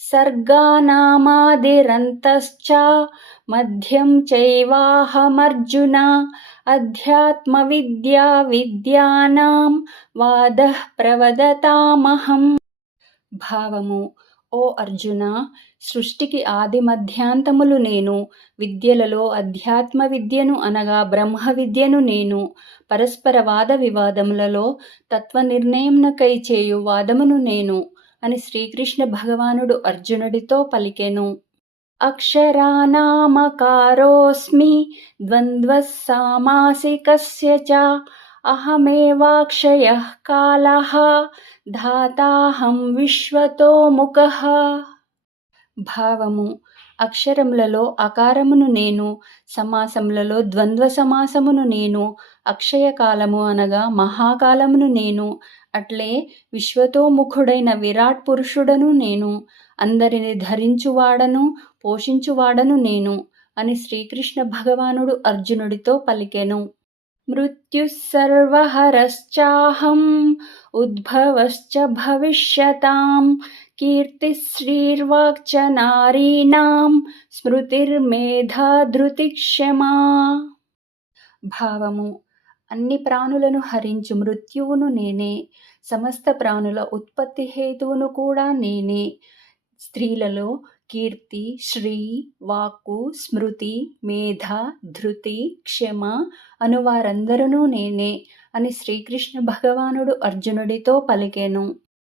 సర్గానామాదిరంతశ్చ మధ్యం చైవాహమర్జున అధ్యాత్మవిద్యా విద్యానాం వాదః ప్రవదతామహం. భావము: ఓ అర్జున, సృష్టికి ఆది మధ్యాంతములు నేను. విద్యలలో అధ్యాత్మ విద్యను అనగా బ్రహ్మ విద్యను నేను. పరస్పర వాద వివాదములలో తత్వనిర్ణయమునకై చేయు వాదమును నేను అని శ్రీకృష్ణ భగవానుడు అర్జునుడితో పలికెను. అక్షరానామకారోస్మి ద్వంద్వః సామాసికస్య చ అహమేవాక్షయః కాలః ధాతాహం విశ్వతోముఖః. భావము: అక్షరములలో అకారమును నేను, సమాసములలో ద్వంద్వ సమాసమును నేను, అక్షయకాలము అనగా మహాకాలమును నేను, అట్లే విశ్వతోముఖుడైన విరాట్ పురుషుడను నేను, అందరిని ధరించువాడను పోషించువాడను నేను అని శ్రీకృష్ణ భగవానుడు అర్జునుడితో పలికెను. మృత్యుః సర్వహరశ్చాహం ఉద్భవశ్చ భవిష్యతాం కీర్తిః శ్రీర్వాక్చ నారీణాం స్మృతిర్మేధా ధృతిః క్షమా. భావము: అన్ని ప్రాణులను హరించు మృత్యువును నేనే, సమస్త ప్రాణుల ఉత్పత్తి హేతువును కూడా నేనే. స్త్రీలలో కీర్తి, శ్రీ, వాక్కు, స్మృతి, మేధ, ధృతి, క్షమ అనువారందరూ నేనే అని శ్రీకృష్ణ భగవానుడు అర్జునుడితో పలికెను.